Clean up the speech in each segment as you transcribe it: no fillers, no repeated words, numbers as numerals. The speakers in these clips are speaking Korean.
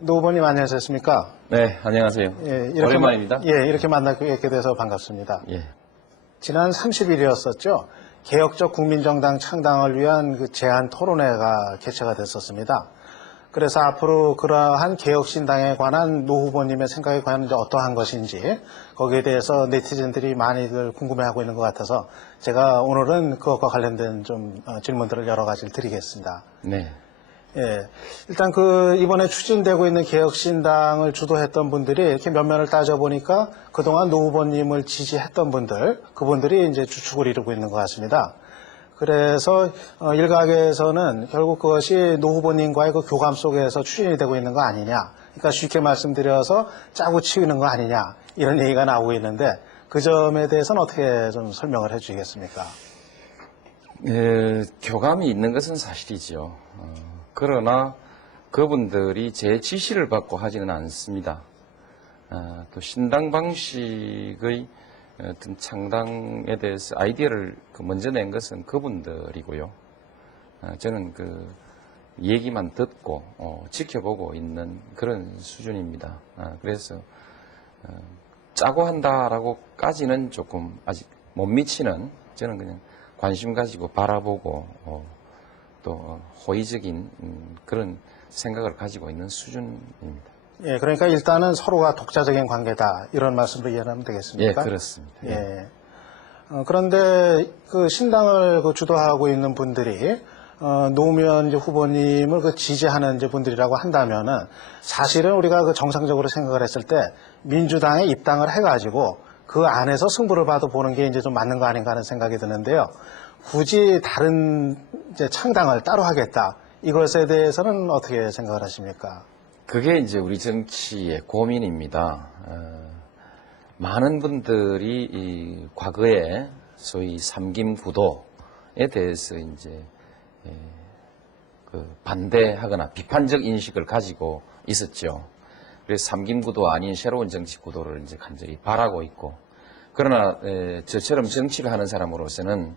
노 후보님 안녕하셨습니까? 네, 안녕하세요. 오랜만입니다. 이렇게 만나게 돼서 반갑습니다. 예. 지난 30일이었었죠. 개혁적 국민정당 창당을 위한 그 제안 토론회가 개최가 됐었습니다. 그래서 앞으로 그러한 개혁신당에 관한 노 후보님의 생각이 과연 이제 어떠한 것인지 거기에 대해서 네티즌들이 많이들 궁금해하고 있는 것 같아서 제가 오늘은 그것과 관련된 좀 질문들을 여러 가지를 드리겠습니다. 네. 예, 일단 이번에 추진되고 있는 개혁신당을 주도했던 분들이 이렇게 면면을 따져보니까 그동안 노 후보님을 지지했던 분들, 그분들이 이제 주축을 이루고 있는 것 같습니다. 그래서 일각에서는 결국 그것이 노 후보님과의 그 교감 속에서 추진이 되고 있는 거 아니냐. 그러니까 쉽게 말씀드려서 짜고 치우는 거 아니냐. 이런 얘기가 나오고 있는데 그 점에 대해서는 어떻게 좀 설명을 해 주시겠습니까? 교감이 있는 것은 사실이죠. 그러나 그분들이 제 지시를 받고 하지는 않습니다. 또 신당 방식의 어떤 창당에 대해서 아이디어를 먼저 낸 것은 그분들이고요. 저는 그 얘기만 듣고 지켜보고 있는 그런 수준입니다. 그래서 짜고 한다라고까지는 조금 아직 못 미치는, 저는 그냥 관심 가지고 바라보고 또 호의적인 그런 생각을 가지고 있는 수준입니다. 예, 그러니까 일단은 서로가 독자적인 관계다 이런 말씀으로 이해하면 되겠습니까? 예, 그렇습니다. 예. 그런데 그 신당을 주도하고 있는 분들이 노무현 후보님을 지지하는 이제 분들이라고 한다면은 사실은 우리가 그 정상적으로 생각을 했을 때 민주당에 입당을 해가지고 그 안에서 승부를 봐도 보는 게 이제 좀 맞는 거 아닌가 하는 생각이 드는데요. 굳이 다른 이제 창당을 따로 하겠다. 이것에 대해서는 어떻게 생각을 하십니까? 그게 이제 우리 정치의 고민입니다. 많은 분들이 이 과거에 소위 삼김 구도에 대해서 이제 반대하거나 비판적 인식을 가지고 있었죠. 그래서 삼김 구도 아닌 새로운 정치 구도를 이제 간절히 바라고 있고, 그러나 저처럼 정치를 하는 사람으로서는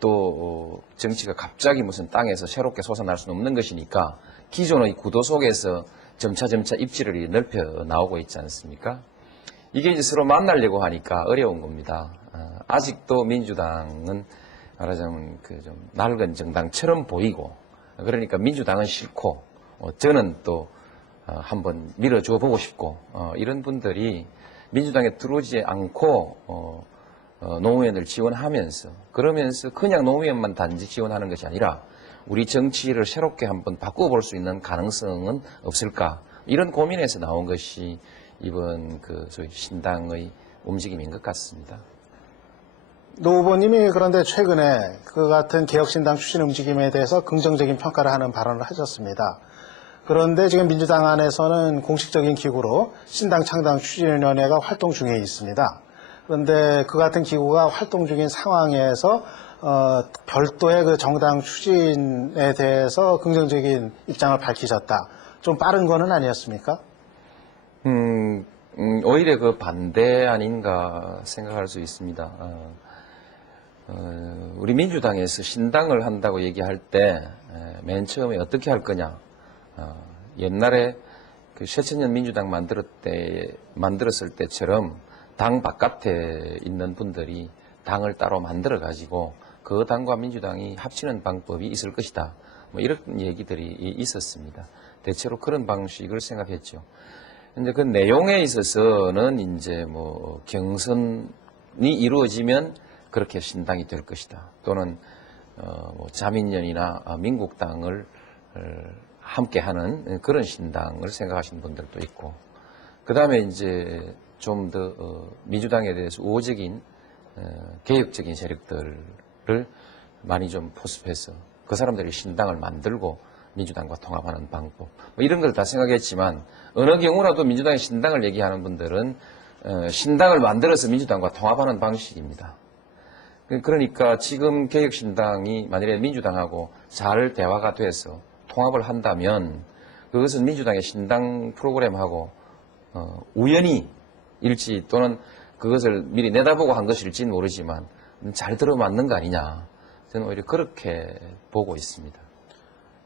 또 정치가 갑자기 무슨 땅에서 새롭게 솟아날 수는 없는 것이니까 기존의 구도 속에서 점차 입지를 넓혀 나오고 있지 않습니까? 이게 이제 서로 만나려고 하니까 어려운 겁니다. 아직도 민주당은 말하자면 그 좀 낡은 정당처럼 보이고, 그러니까 민주당은 싫고 저는 또 한번 밀어줘 보고 싶고, 이런 분들이 민주당에 들어오지 않고 노무현을 지원하면서, 그러면서 그냥 노무현만 단지 지원하는 것이 아니라 우리 정치를 새롭게 한번 바꿔볼 수 있는 가능성은 없을까, 이런 고민에서 나온 것이 이번 소위 신당의 움직임인 것 같습니다. 노 후보님이 그런데 최근에 그 같은 개혁신당 추진 움직임에 대해서 긍정적인 평가를 하는 발언을 하셨습니다. 그런데 지금 민주당 안에서는 공식적인 기구로 신당 창당 추진위원회가 활동 중에 있습니다. 그런데 그 같은 기구가 활동 중인 상황에서 별도의 그 정당 추진에 대해서 긍정적인 입장을 밝히셨다. 좀 빠른 거는 아니었습니까? 오히려 그 반대 아닌가 생각할 수 있습니다. 우리 민주당에서 신당을 한다고 얘기할 때 맨 처음에 어떻게 할 거냐. 옛날에 그 쇠천년 민주당 만들었을 때처럼 당 바깥에 있는 분들이 당을 따로 만들어 가지고 그 당과 민주당이 합치는 방법이 있을 것이다. 뭐 이런 얘기들이 있었습니다. 대체로 그런 방식을 생각했죠. 근데 그 내용에 있어서는 이제 뭐 경선이 이루어지면 그렇게 신당이 될 것이다. 또는 뭐 자민련이나 민국당을 함께하는 그런 신당을 생각하시는 분들도 있고, 그 다음에 이제 좀 더 민주당에 대해서 우호적인 개혁적인 세력들을 많이 좀 포섭해서 그 사람들이 신당을 만들고 민주당과 통합하는 방법, 뭐 이런 걸 다 생각했지만 어느 경우라도 민주당의 신당을 얘기하는 분들은 신당을 만들어서 민주당과 통합하는 방식입니다. 그러니까 지금 개혁신당이 만일에 민주당하고 잘 대화가 돼서 통합을 한다면 그것은 민주당의 신당 프로그램하고 우연히 일치, 또는 그것을 미리 내다보고 한 것일지는 모르지만 잘 들어맞는 거 아니냐, 저는 오히려 그렇게 보고 있습니다.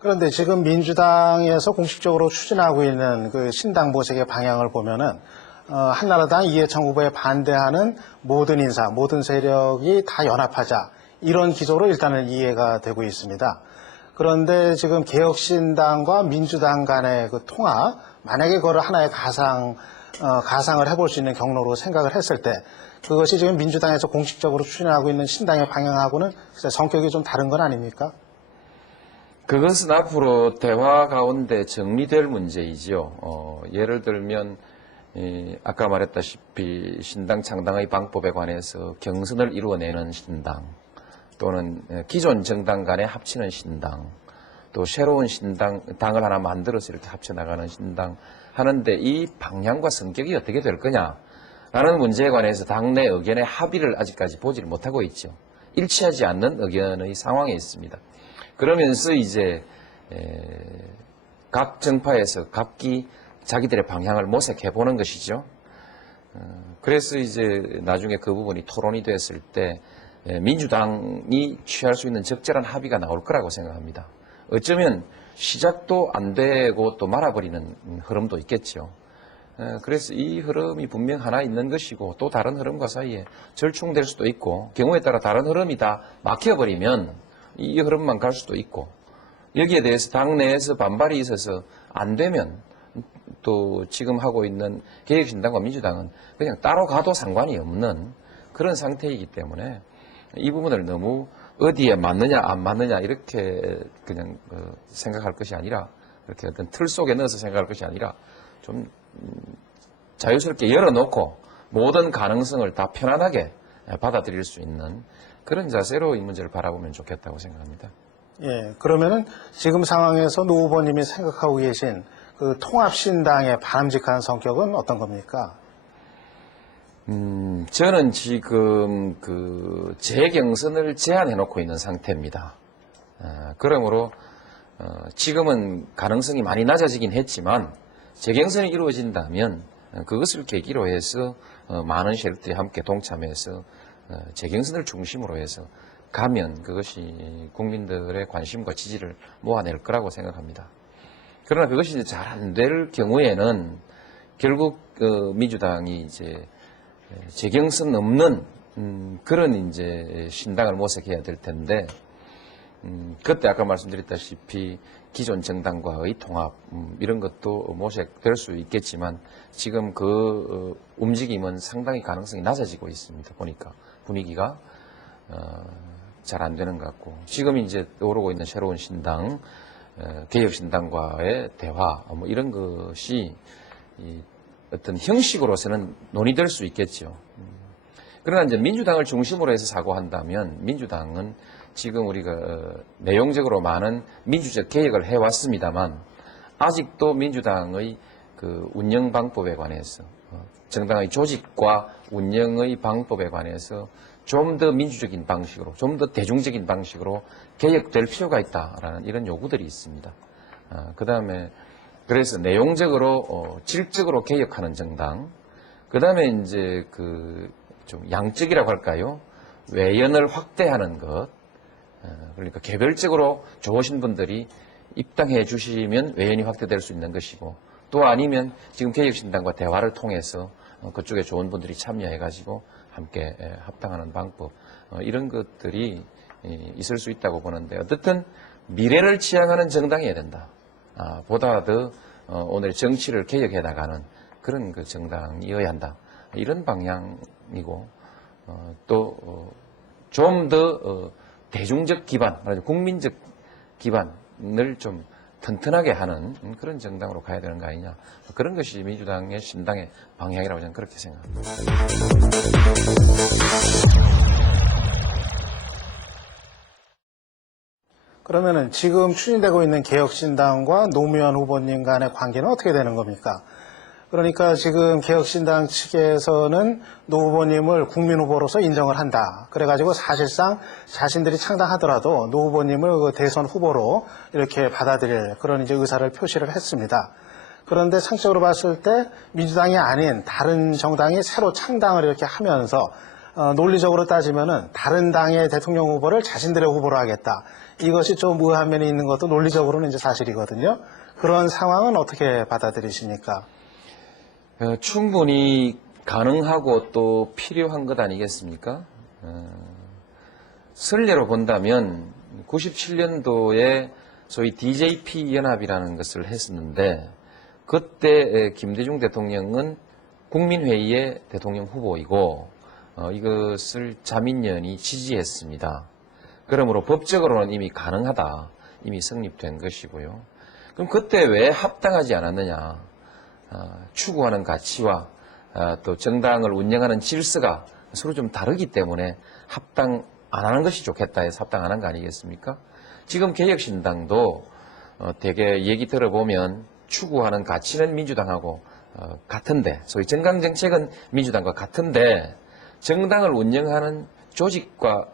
그런데 지금 민주당에서 공식적으로 추진하고 있는 그 신당 모색의 방향을 보면은 한나라당 이해창 후보에 반대하는 모든 인사, 모든 세력이 다 연합하자 이런 기조로 일단은 이해가 되고 있습니다. 그런데 지금 개혁신당과 민주당 간의 그 통합, 만약에 그걸 하나의 가상을 해볼 수 있는 경로로 생각을 했을 때 그것이 지금 민주당에서 공식적으로 추진하고 있는 신당의 방향하고는 성격이 좀 다른 건 아닙니까? 그것은 앞으로 대화 가운데 정리될 문제이지요. 예를 들면 아까 말했다시피 신당 창당의 방법에 관해서 경선을 이루어내는 신당, 또는 기존 정당 간에 합치는 신당, 또 새로운 당을 하나 만들어서 이렇게 합쳐나가는 신당 하는데 이 방향과 성격이 어떻게 될 거냐라는 문제에 관해서 당내 의견의 합의를 아직까지 보지를 못하고 있죠. 일치하지 않는 의견의 상황에 있습니다. 그러면서 이제 각 정파에서 각기 자기들의 방향을 모색해 보는 것이죠. 그래서 이제 나중에 그 부분이 토론이 됐을 때 민주당이 취할 수 있는 적절한 합의가 나올 거라고 생각합니다. 어쩌면 시작도 안 되고 또 말아버리는 흐름도 있겠죠. 그래서 이 흐름이 분명 하나 있는 것이고 또 다른 흐름과 사이에 절충될 수도 있고 경우에 따라 다른 흐름이 다 막혀버리면 이 흐름만 갈 수도 있고 여기에 대해서 당내에서 반발이 있어서 안 되면 또 지금 하고 있는 개혁신당과 민주당은 그냥 따로 가도 상관이 없는 그런 상태이기 때문에 이 부분을 너무 어디에 맞느냐 안 맞느냐 이렇게 그냥 생각할 것이 아니라 그렇게 어떤 틀 속에 넣어서 생각할 것이 아니라 좀 자유스럽게 열어놓고 모든 가능성을 다 편안하게 받아들일 수 있는 그런 자세로 이 문제를 바라보면 좋겠다고 생각합니다. 예, 그러면은 지금 상황에서 노 후보님이 생각하고 계신 그 통합신당의 바람직한 성격은 어떤 겁니까? 저는 지금 그 재경선을 제한해 놓고 있는 상태입니다. 그러므로 지금은 가능성이 많이 낮아지긴 했지만 재경선이 이루어진다면 그것을 계기로 해서 많은 세력들이 함께 동참해서 재경선을 중심으로 해서 가면 그것이 국민들의 관심과 지지를 모아낼 거라고 생각합니다. 그러나 그것이 잘 안 될 경우에는 결국 민주당이 이제 재경선 없는 그런 이제 신당을 모색해야 될 텐데 그때 아까 말씀드렸다시피 기존 정당과의 통합 이런 것도 모색될 수 있겠지만 지금 그 움직임은 상당히 가능성이 낮아지고 있습니다. 보니까 분위기가 잘 안 되는 것 같고 지금 이제 오르고 있는 새로운 신당 개혁신당과의 대화 뭐 이런 것이 어떤 형식으로서는 논의될 수 있겠죠. 그러나 이제 민주당을 중심으로 해서 사고한다면 민주당은 지금 우리가 내용적으로 많은 민주적 개혁을 해왔습니다만 아직도 민주당의 그 운영 방법에 관해서 정당의 조직과 운영의 방법에 관해서 좀 더 민주적인 방식으로 좀 더 대중적인 방식으로 개혁될 필요가 있다라는 이런 요구들이 있습니다. 그 다음에 그래서 내용적으로 질적으로 개혁하는 정당, 그 다음에 이제 그 좀 양적이라고 할까요? 외연을 확대하는 것, 그러니까 개별적으로 좋으신 분들이 입당해 주시면 외연이 확대될 수 있는 것이고, 또 아니면 지금 개혁신당과 대화를 통해서 그쪽에 좋은 분들이 참여해가지고 함께 합당하는 방법, 이런 것들이 있을 수 있다고 보는데 어떻든 미래를 지향하는 정당이어야 된다. 보다 더 오늘 정치를 개혁해 나가는 그런 그 정당이어야 한다. 이런 방향이고 또 좀 더 대중적 기반, 국민적 기반을 좀 튼튼하게 하는 그런 정당으로 가야 되는 거 아니냐. 그런 것이 민주당의 신당의 방향이라고 저는 그렇게 생각합니다. 그러면은 지금 추진되고 있는 개혁신당과 노무현 후보님 간의 관계는 어떻게 되는 겁니까? 그러니까 지금 개혁신당 측에서는 노 후보님을 국민 후보로서 인정을 한다. 그래가지고 사실상 자신들이 창당하더라도 노 후보님을 그 대선 후보로 이렇게 받아들일 그런 이제 의사를 표시를 했습니다. 그런데 상식적으로 봤을 때 민주당이 아닌 다른 정당이 새로 창당을 이렇게 하면서 논리적으로 따지면은 다른 당의 대통령 후보를 자신들의 후보로 하겠다. 이것이 좀 의아한 면이 있는 것도 논리적으로는 이제 사실이거든요. 그런 상황은 어떻게 받아들이십니까? 충분히 가능하고 또 필요한 것 아니겠습니까? 선례로 본다면 97년도에 소위 DJP 연합이라는 것을 했었는데 그때 김대중 대통령은 국민회의의 대통령 후보이고 이것을 자민련이 지지했습니다. 그러므로 법적으로는 이미 가능하다. 이미 성립된 것이고요. 그럼 그때 왜 합당하지 않았느냐. 추구하는 가치와 또 정당을 운영하는 질서가 서로 좀 다르기 때문에 합당 안 하는 것이 좋겠다 해서 합당 안 한 거 아니겠습니까? 지금 개혁신당도 되게 얘기 들어보면 추구하는 가치는 민주당하고 같은데 소위 정강정책은 민주당과 같은데 정당을 운영하는 조직과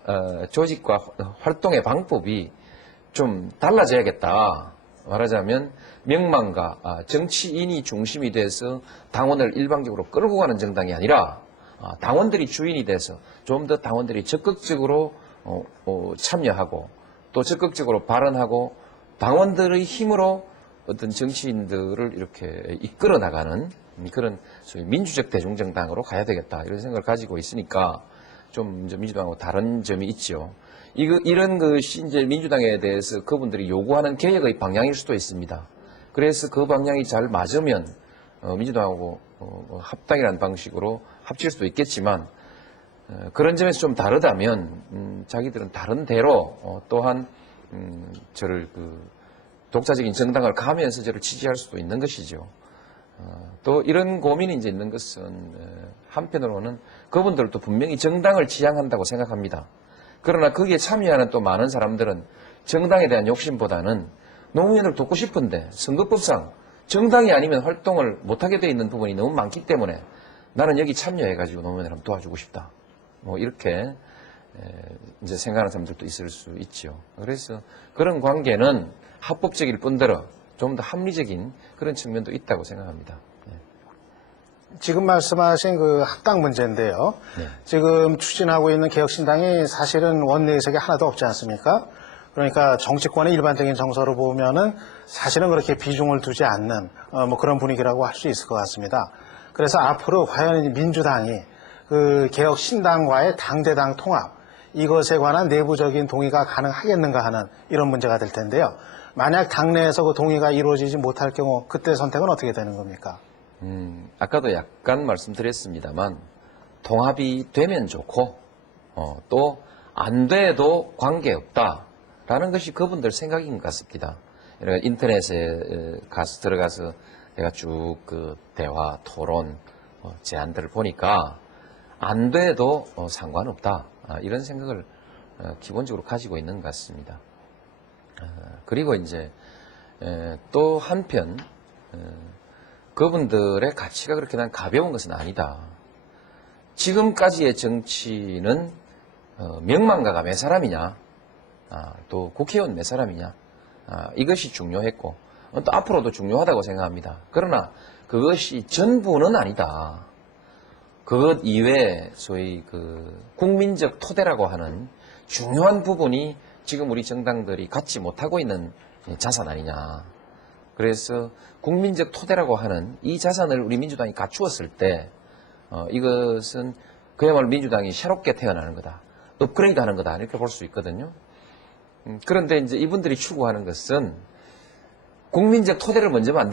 활동의 방법이 좀 달라져야겠다. 말하자면 명망과 정치인이 중심이 돼서 당원을 일방적으로 끌고 가는 정당이 아니라 당원들이 주인이 돼서 좀 더 당원들이 적극적으로 참여하고 또 적극적으로 발언하고 당원들의 힘으로 어떤 정치인들을 이렇게 이끌어 나가는 그런 소위 민주적 대중정당으로 가야 되겠다 이런 생각을 가지고 있으니까 좀 민주당하고 다른 점이 있죠. 이런 것이 이제 민주당에 대해서 그분들이 요구하는 개혁의 방향일 수도 있습니다. 그래서 그 방향이 잘 맞으면 민주당하고 합당이라는 방식으로 합칠 수도 있겠지만 그런 점에서 좀 다르다면 자기들은 다른 대로 또한 저를 독자적인 정당을 가면서 저를 지지할 수도 있는 것이죠. 또 이런 고민이 이제 있는 것은 한편으로는 그분들도 분명히 정당을 지향한다고 생각합니다. 그러나 거기에 참여하는 또 많은 사람들은 정당에 대한 욕심보다는 노무현을 돕고 싶은데 선거법상 정당이 아니면 활동을 못하게 돼 있는 부분이 너무 많기 때문에 나는 여기 참여해가지고 노무현을 한번 도와주고 싶다. 뭐 이렇게 이제 생각하는 사람들도 있을 수 있죠. 그래서 그런 관계는 합법적일 뿐더러 좀 더 합리적인 그런 측면도 있다고 생각합니다. 지금 말씀하신 그 합당 문제인데요. 네. 지금 추진하고 있는 개혁신당이 사실은 원내 의석이 하나도 없지 않습니까? 그러니까 정치권의 일반적인 정서로 보면은 사실은 그렇게 비중을 두지 않는 뭐 그런 분위기라고 할 수 있을 것 같습니다. 그래서 앞으로 과연 민주당이 그 개혁신당과의 당대당 통합 이것에 관한 내부적인 동의가 가능하겠는가 하는 이런 문제가 될 텐데요. 만약 당내에서 그 동의가 이루어지지 못할 경우 그때 선택은 어떻게 되는 겁니까? 아까도 약간 말씀드렸습니다만 통합이 되면 좋고 또 안 돼도 관계없다라는 것이 그분들 생각인 것 같습니다. 인터넷에 들어가서 제가 쭉 그 대화, 토론, 제안들을 보니까 안 돼도 상관없다 이런 생각을 기본적으로 가지고 있는 것 같습니다. 그리고 이제 또 한편 그분들의 가치가 그렇게 난 가벼운 것은 아니다. 지금까지의 정치는 명망가가 몇 사람이냐, 또 국회의원 몇 사람이냐, 이것이 중요했고 또 앞으로도 중요하다고 생각합니다. 그러나 그것이 전부는 아니다. 그것 이외에 소위 그 국민적 토대라고 하는 중요한 부분이 지금 우리 정당들이 갖지 못하고 있는 자산 아니냐. 그래서 국민적 토대라고 하는 이 자산을 우리 민주당이 갖추었을 때 이것은 그야말로 민주당이 새롭게 태어나는 거다. 업그레이드하는 거다. 이렇게 볼 수 있거든요. 그런데 이제 이분들이 추구하는 것은 국민적 토대를 먼저 만들